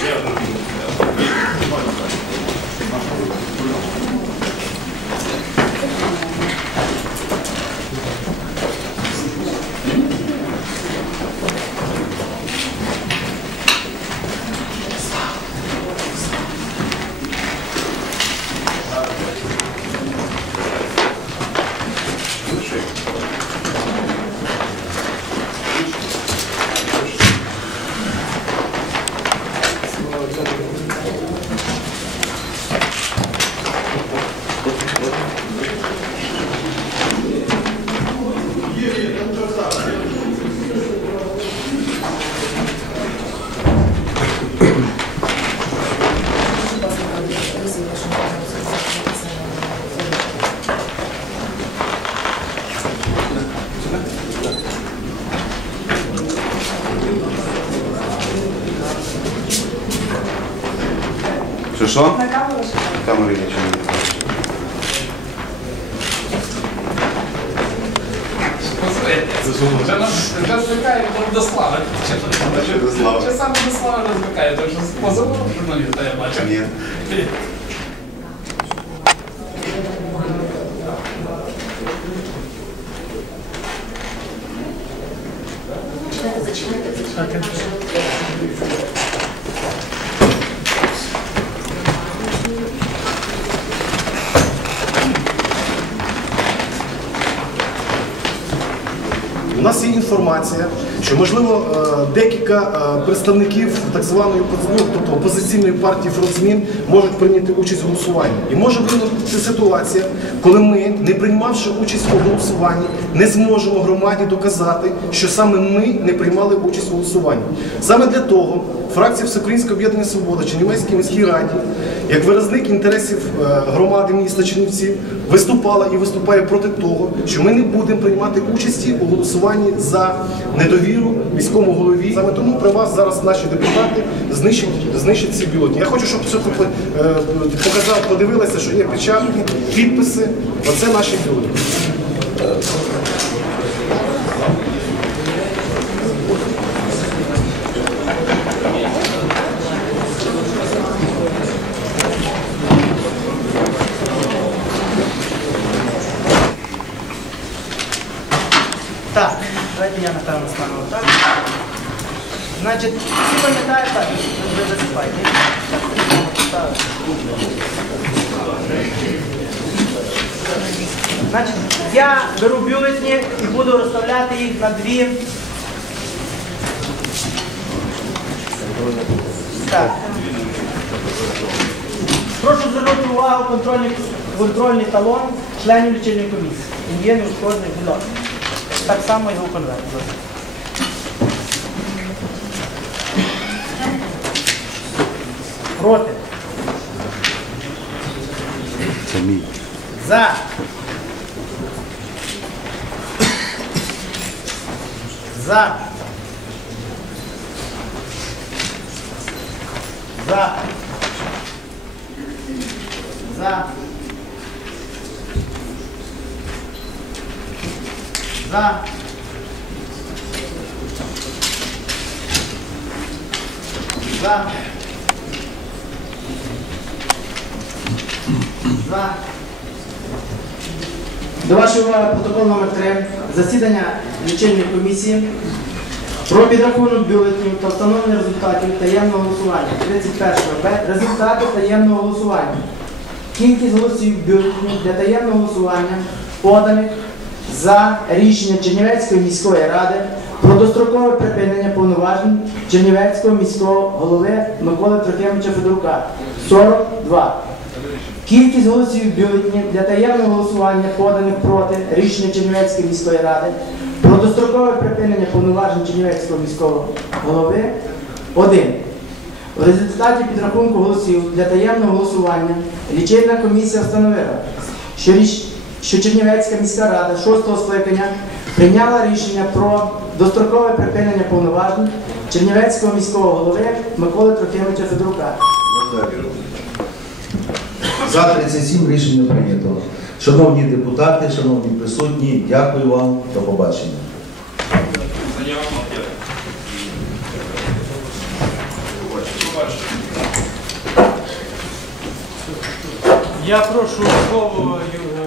Joe. Що що? На камеру ж. Камери є чи ні? Вже нас вже звикає до слави. До слави. Вже саме до слави вже звикає, тому що позову журналіста я бачив. Ні. У нас є інформація, що можливо е, декілька е, представників так званої ну, тобто опозиційної партії «Фронт змін можуть прийняти участь в голосуванні. І може виникнути ситуація, коли ми, не приймавши участь у голосуванні, не зможемо громаді доказати, що саме ми не приймали участь у голосуванні. Саме для того фракція Всеукраїнського об'єднання Свобода Чернівецькій міській раді, як виразник інтересів е, громади міста Чернівців, виступала і виступає проти того, що ми не будемо приймати участі у голосуванні за недовіру міському голові. Саме тому при вас зараз наші депутати знищать, знищать ці бюлетні. Я хочу, щоб все показав, подивилися, що є печатки, підписи. Оце наші бюлетні. Я напевно стану так. Значить, всі пам'ятають так, ви засипайте. Значить, я беру бюлетні і буду розставляти їх на дві. Так. Прошу звернути увагу контрольний, контрольний талон членів лічильної комісії. Він є неушкоджений, будь. Так само його конверт. будь. Проти. Це мій. За. За. За. За. За. За. За. До вашої уваги протокол номер 3 засідання лічильної комісії про підрахунок бюлетнів та встановлення результатів таємного голосування. 31 Б. Результати таємного голосування. Кількість голосів бюлетнів для таємного голосування поданих за рішення Чернівецької міської ради про дострокове припинення повноважень Чернівецького міського голови Миколи Трохимовича Федорука 42. Кількість голосів бюлетнів для таємного голосування поданих проти рішення Чернівецької міської ради про дострокове припинення повноважень Чернівецького міського голови 1. В результаті підрахунку голосів для таємного голосування лічильна комісія встановила, що, річ- що Чернівецька міська рада 6 скликання прийняла рішення про дострокове припинення повноважень Чернівецького міського голови Миколи Трохимовича Федорука. За 37 рішення прийнято. Шановні депутати, шановні присутні, дякую вам. До побачення. Я прошу слово Ю-